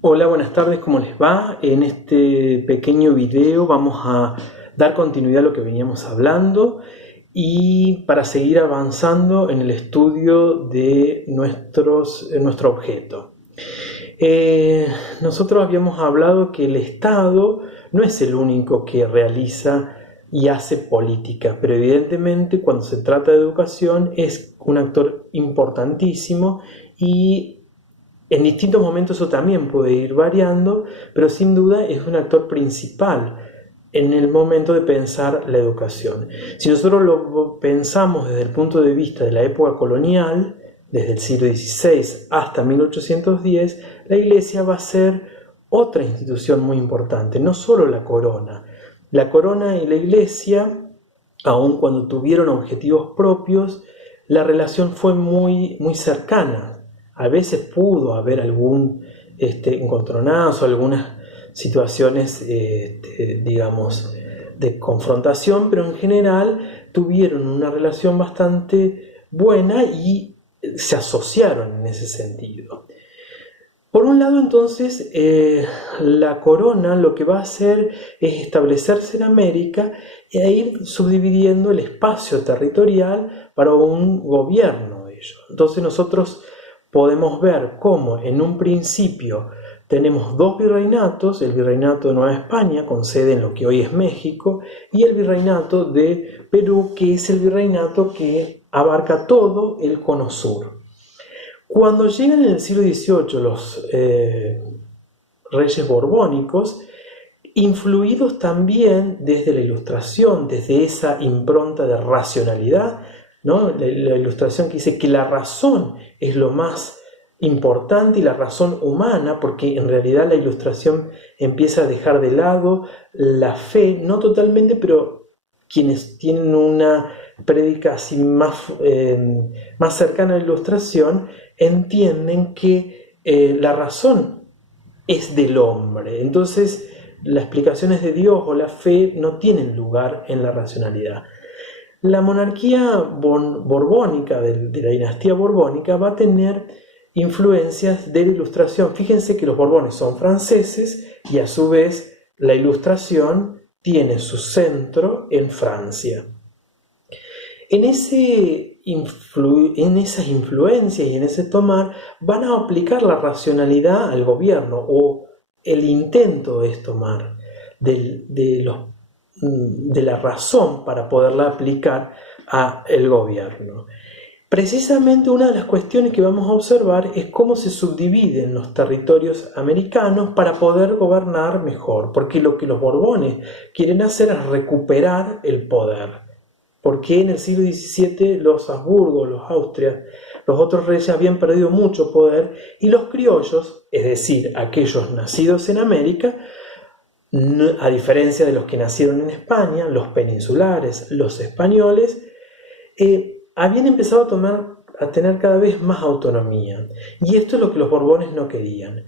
Hola, buenas tardes, ¿cómo les va? En este pequeño video vamos a dar continuidad a lo que veníamos hablando y para seguir avanzando en el estudio de nuestro objeto. Nosotros habíamos hablado que el Estado no es el único que realiza y hace política, pero evidentemente cuando se trata de educación es un actor importantísimo y en distintos momentos eso también puede ir variando, pero sin duda es un actor principal en el momento de pensar la educación. Si nosotros lo pensamos desde el punto de vista de la época colonial, desde el siglo XVI hasta 1810, la Iglesia va a ser otra institución muy importante, no solo la corona. La corona y la Iglesia, aun cuando tuvieron objetivos propios, la relación fue muy cercana. A veces pudo haber algún encontronazo, algunas situaciones, digamos, de confrontación, pero en general tuvieron una relación bastante buena y se asociaron en ese sentido. Por un lado, entonces, la corona lo que va a hacer es establecerse en América e ir subdividiendo el espacio territorial para un gobierno de ellos. Entonces nosotros podemos ver cómo en un principio tenemos dos virreinatos, el virreinato de Nueva España, con sede en lo que hoy es México, y el virreinato de Perú, que es el virreinato que abarca todo el cono sur. Cuando llegan en el siglo XVIII los reyes borbónicos, influidos también desde la Ilustración, desde esa impronta de racionalidad, ¿no? La Ilustración que dice que la razón es lo más importante y la razón humana, porque en realidad la Ilustración empieza a dejar de lado la fe, no totalmente, pero quienes tienen una prédica así más cercana a la Ilustración entienden que la razón es del hombre. Entonces, las explicaciones de Dios o la fe no tienen lugar en la racionalidad. La monarquía borbónica, de la dinastía borbónica, va a tener influencias de la Ilustración. Fíjense que los Borbones son franceses y a su vez la Ilustración tiene su centro en Francia. En esas influencias y en ese tomar van a aplicar la racionalidad al gobierno, o el intento es tomar de la razón para poderla aplicar al gobierno. Precisamente una de las cuestiones que vamos a observar es cómo se subdividen los territorios americanos para poder gobernar mejor, porque lo que los Borbones quieren hacer es recuperar el poder. Porque en el siglo XVII los Habsburgo, los Austrias, los otros reyes habían perdido mucho poder y los criollos, es decir, aquellos nacidos en América, a diferencia de los que nacieron en España, los peninsulares, los españoles, habían empezado a tener cada vez más autonomía. Y esto es lo que los Borbones no querían.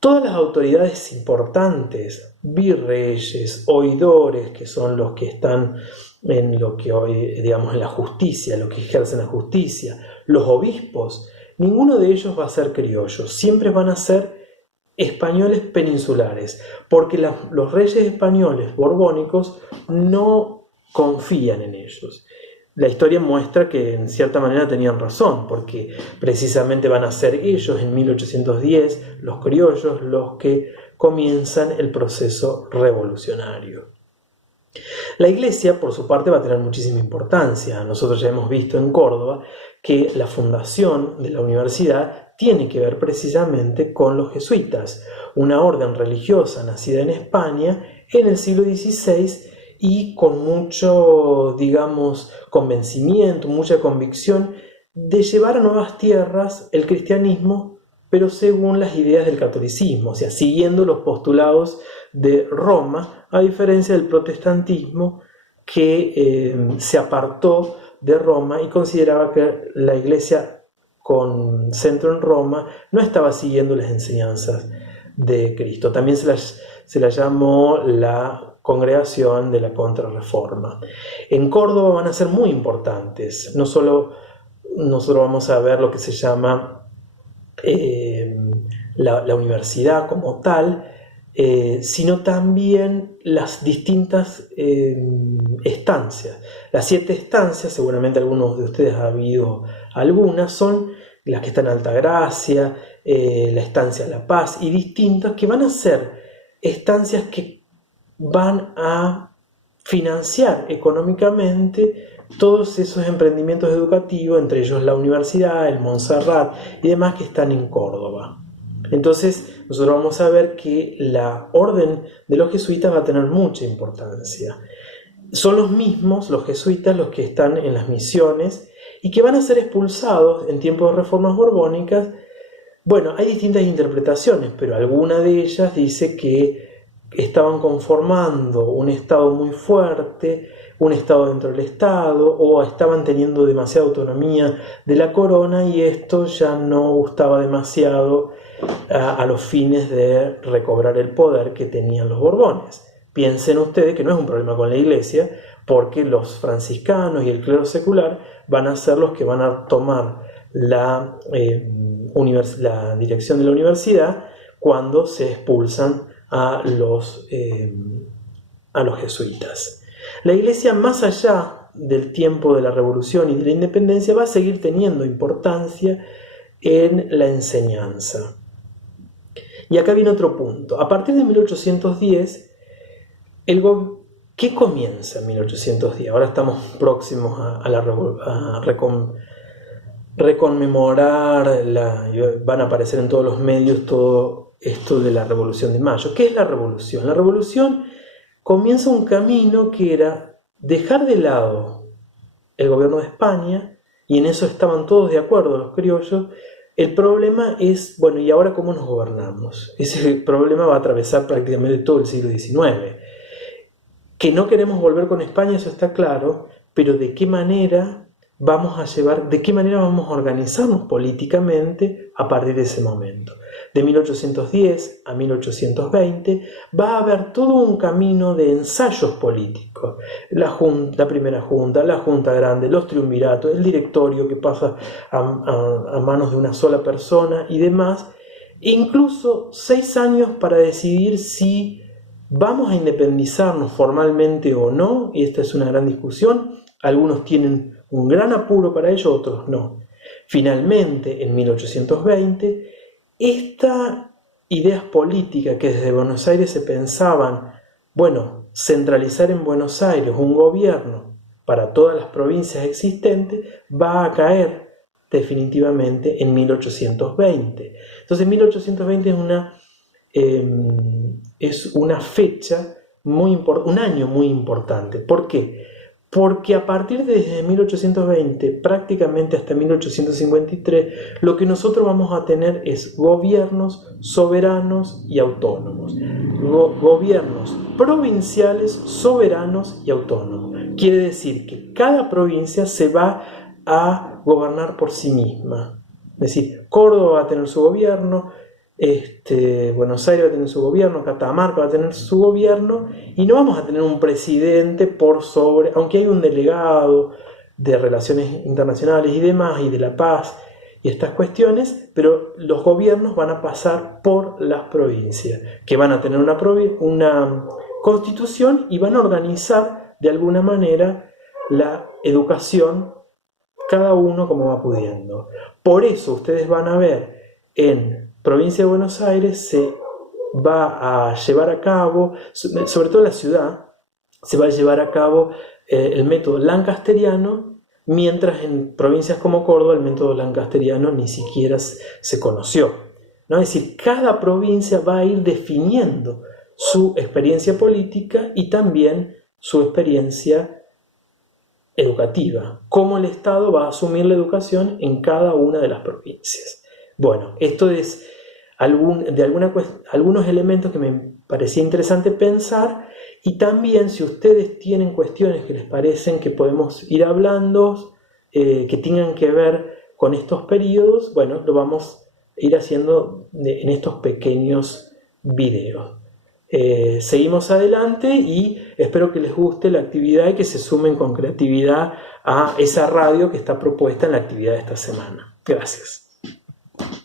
Todas las autoridades importantes, virreyes, oidores, que son los que están en lo que hoy, digamos, en la justicia, lo que ejercen la justicia, los obispos, ninguno de ellos va a ser criollos, siempre van a ser españoles peninsulares, porque los reyes españoles borbónicos no confían en ellos. La historia muestra que en cierta manera tenían razón, porque precisamente van a ser ellos en 1810, los criollos, los que comienzan el proceso revolucionario. La Iglesia, por su parte, va a tener muchísima importancia. Nosotros ya hemos visto en Córdoba que la fundación de la universidad tiene que ver precisamente con los jesuitas, una orden religiosa nacida en España en el siglo XVI y con mucho, digamos, convencimiento, mucha convicción de llevar a nuevas tierras el cristianismo, pero según las ideas del catolicismo, o sea, siguiendo los postulados de Roma, a diferencia del protestantismo que se apartó de Roma y consideraba que la Iglesia con centro en Roma no estaba siguiendo las enseñanzas de Cristo. También se la llamó la Congregación de la Contrarreforma. En Córdoba van a ser muy importantes. No solo nosotros vamos a ver lo que se llama la universidad como tal, sino también las distintas estancias. Las 7 estancias, seguramente algunos de ustedes ha habido algunas, son las que están en Altagracia, la estancia La Paz y distintas, que van a ser estancias que van a financiar económicamente todos esos emprendimientos educativos, entre ellos la universidad, el Montserrat y demás, que están en Córdoba. Entonces nosotros vamos a ver que la orden de los jesuitas va a tener mucha importancia. Son los mismos, los jesuitas, los que están en las misiones y que van a ser expulsados en tiempos de reformas borbónicas. Bueno, hay distintas interpretaciones, pero alguna de ellas dice que estaban conformando un Estado muy fuerte, un Estado dentro del Estado, o estaban teniendo demasiada autonomía de la corona y esto ya no gustaba demasiado a los fines de recobrar el poder que tenían los Borbones. Piensen ustedes que no es un problema con la Iglesia, porque los franciscanos y el clero secular van a ser los que van a tomar la dirección de la universidad cuando se expulsan a los jesuitas. La Iglesia, más allá del tiempo de la Revolución y de la Independencia, va a seguir teniendo importancia en la enseñanza. Y acá viene otro punto. A partir de 1810, ¿qué comienza en 1810? Ahora estamos próximos a reconmemorar, van a aparecer en todos los medios todo esto de la Revolución de Mayo. ¿Qué es la Revolución? La Revolución comienza un camino que era dejar de lado el gobierno de España, y en eso estaban todos de acuerdo los criollos. El problema es, bueno, ¿y ahora cómo nos gobernamos? Ese problema va a atravesar prácticamente todo el siglo XIX. Que no queremos volver con España, eso está claro, pero ¿de qué manera vamos a organizarnos políticamente a partir de ese momento? De 1810 a 1820 va a haber todo un camino de ensayos políticos. La primera junta, la junta grande, los triunviratos, el directorio que pasa a manos de una sola persona y demás. E incluso 6 años para decidir si vamos a independizarnos formalmente o no, y esta es una gran discusión. Algunos tienen un gran apuro para ello, otros no. Finalmente, en 1820, estas ideas políticas que desde Buenos Aires se pensaban, bueno, centralizar en Buenos Aires un gobierno para todas las provincias existentes, va a caer definitivamente en 1820. Entonces 1820 es una fecha muy importante, un año muy importante. ¿Por qué? Porque a partir de 1820 prácticamente hasta 1853 lo que nosotros vamos a tener es gobiernos soberanos y autónomos, gobiernos provinciales soberanos y autónomos. Quiere decir que cada provincia se va a gobernar por sí misma. Es decir, Córdoba va a tener su gobierno, Buenos Aires va a tener su gobierno, Catamarca va a tener su gobierno, y no vamos a tener un presidente por sobre, aunque hay un delegado de relaciones internacionales y demás, y de la paz y estas cuestiones, pero los gobiernos van a pasar por las provincias, que van a tener una constitución y van a organizar de alguna manera la educación, cada uno como va pudiendo. Por eso ustedes van a ver en provincia de Buenos Aires se va a llevar a cabo, sobre todo en la ciudad, se va a llevar a cabo el método lancasteriano, mientras en provincias como Córdoba el método lancasteriano ni siquiera se conoció, ¿no? Es decir, cada provincia va a ir definiendo su experiencia política y también su experiencia educativa, cómo el Estado va a asumir la educación en cada una de las provincias. Bueno, esto es algunos elementos que me parecía interesante pensar, y también si ustedes tienen cuestiones que les parecen que podemos ir hablando, que tengan que ver con estos periodos, bueno, lo vamos a ir haciendo en estos pequeños videos. Seguimos adelante y espero que les guste la actividad y que se sumen con creatividad a esa radio que está propuesta en la actividad de esta semana. Gracias.